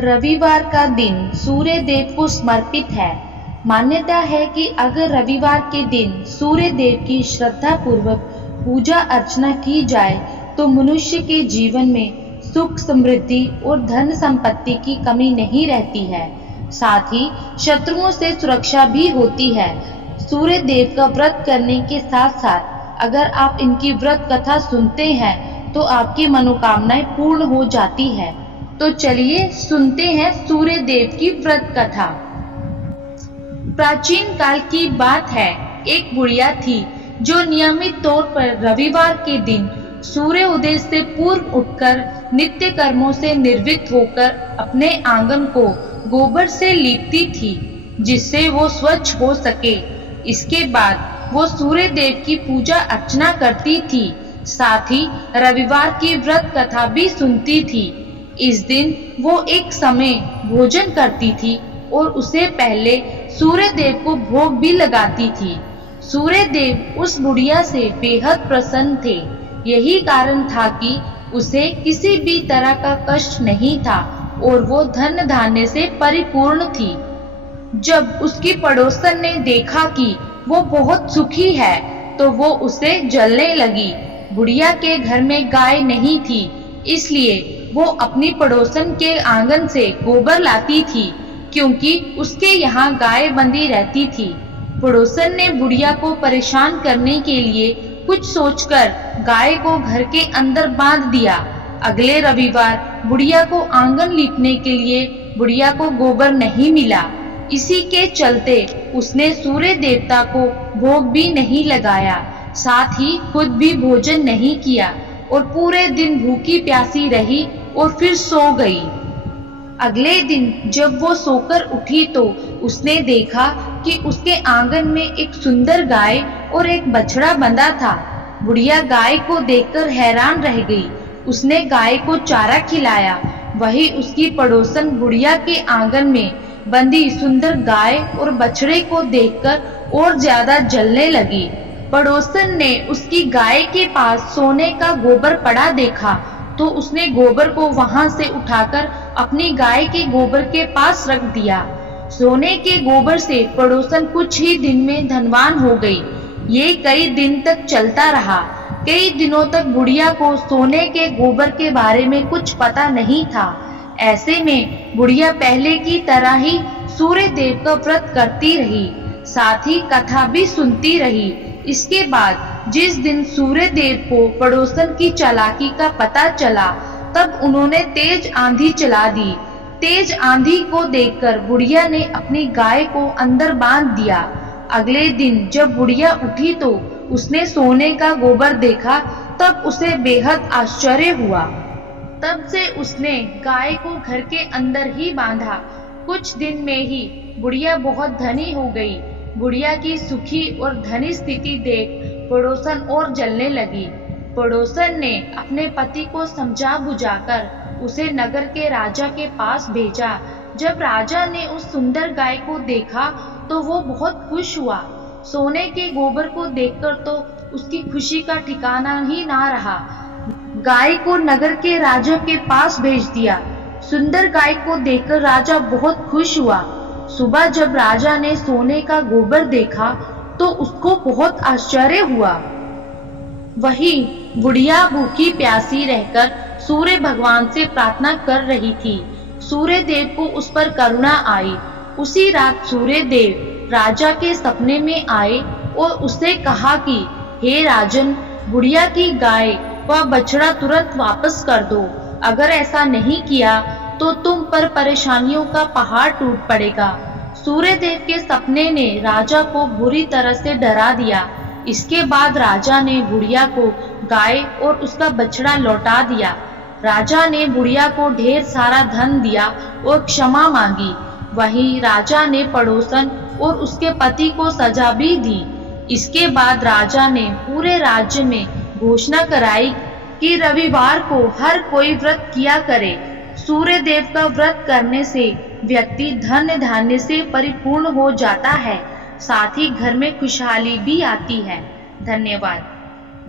रविवार का दिन सूर्य देव को समर्पित है। मान्यता है कि अगर रविवार के दिन सूर्य देव की श्रद्धा पूर्वक पूजा अर्चना की जाए तो मनुष्य के जीवन में सुख, समृद्धि और धन संपत्ति की कमी नहीं रहती है। साथ ही शत्रुओं से सुरक्षा भी होती है। सूर्य देव का व्रत करने के साथ साथ अगर आप इनकी व्रत कथा सुनते हैं तो आपकी मनोकामनाएं पूर्ण हो जाती है। तो चलिए सुनते हैं सूर्य देव की व्रत कथा। प्राचीन काल की बात है, एक बुढ़िया थी जो नियमित तौर पर रविवार के दिन सूर्य उदय से पूर्व उठकर नित्य कर्मों से निर्वृत्त होकर अपने आंगन को गोबर से लीपती थी जिससे वो स्वच्छ हो सके। इसके बाद वो सूर्य देव की पूजा अर्चना करती थी, साथ ही रविवार की व्रत कथा भी सुनती थी। इस दिन वो एक समय भोजन करती थी और उसे पहले सूर्य देव को भोग भी लगाती थी। सूर्य देव उस बुढ़िया से बेहद प्रसन्न थे। यही कारण था कि उसे किसी भी तरह का कष्ट नहीं था और वो धन धान्य से परिपूर्ण थी। जब उसकी पड़ोसन ने देखा कि वो बहुत सुखी है तो वो उसे जलने लगी। बुढ़िया के घर में गाय नहीं थी, इसलिए वो अपनी पड़ोसन के आंगन से गोबर लाती थी क्योंकि उसके यहाँ गाय बंधी रहती थी। पड़ोसन ने बुढ़िया को परेशान करने के लिए कुछ सोचकर गाय को घर के अंदर बांध दिया। अगले रविवार बुढ़िया को आंगन लीपने के लिए बुढ़िया को गोबर नहीं मिला। इसी के चलते उसने सूर्य देवता को भोग भी नहीं लगाया, साथ ही खुद भी भोजन नहीं किया और पूरे दिन भूखी प्यासी रही और फिर सो गई। अगले दिन जब वो सोकर उठी तो उसने देखा कि उसके आंगन में एक सुंदर गाय और एक बछड़ा बंधा था। बुढ़िया गाय को देखकर हैरान रह गई। उसने गाय को चारा खिलाया। वही उसकी पड़ोसन बुढ़िया के आंगन में बंधी सुंदर गाय और बछड़े को देखकर और ज्यादा जलने लगी। पड़ोसन ने उसकी गाय के पास सोने का गोबर पड़ा देखा तो उसने गोबर को वहां से उठाकर अपनी गाय के गोबर के पास रख दिया। सोने के गोबर से पड़ोसन कुछ ही दिन में धनवान हो गई। ये कई दिन तक चलता रहा। कई दिनों तक बुढ़िया को सोने के गोबर के बारे में कुछ पता नहीं था। ऐसे में बुढ़िया पहले की तरह ही सूर्य देव का व्रत करती रही, साथ ही कथा भी सुनती रही। इसके बाद जिस दिन सूर्य देव को पड़ोसन की चालाकी का पता चला तब उन्होंने तेज आंधी चला दी। तेज आंधी को देखकर बुढ़िया ने अपनी गाय को अंदर बांध दिया। अगले दिन जब बुढ़िया उठी तो उसने सोने का गोबर देखा, तब उसे बेहद आश्चर्य हुआ। तब से उसने गाय को घर के अंदर ही बांधा। कुछ दिन में ही बुढ़िया बहुत धनी हो गई। बुढ़िया की सुखी और धनी स्थिति देख पड़ोसन और जलने लगी। पड़ोसन ने अपने पति को समझा बुझाकर उसे नगर के राजा के पास भेजा। जब राजा ने उस सुंदर गाय को देखा तो वो बहुत खुश हुआ। सोने के गोबर को देखकर तो उसकी खुशी का ठिकाना ही ना रहा। गाय को नगर के राजा के पास भेज दिया। सुंदर गाय को देखकर राजा बहुत खुश हुआ। सुबह जब राजा ने सोने का गोबर देखा तो उसको बहुत आश्चर्य हुआ। वही बुढ़िया भूखी प्यासी रहकर सूर्य भगवान से प्रार्थना कर रही थी। सूर्य देव को उस पर करुणा आई। उसी रात सूर्य देव राजा के सपने में आए और उससे कहा कि हे राजन, बुढ़िया की गाय व बछड़ा तुरंत वापस कर दो। अगर ऐसा नहीं किया तो तुम पर परेशानियों का पहाड़ टूट पड़ेगा। सूर्य देव के सपने ने राजा को बुरी तरह से डरा दिया। इसके बाद राजा ने बुढ़िया को गाय और उसका बछड़ा लौटा दिया। राजा ने बुढ़िया को ढेर सारा धन दिया और क्षमा मांगी। वहीं राजा ने पड़ोसन और उसके पति को सजा भी दी। इसके बाद राजा ने पूरे राज्य में घोषणा कराई कि रविवार को हर कोई व्रत किया करे। सूर्य देव का व्रत करने से व्यक्ति धन धान्य से परिपूर्ण हो जाता है, साथ ही घर में खुशहाली भी आती है। धन्यवाद।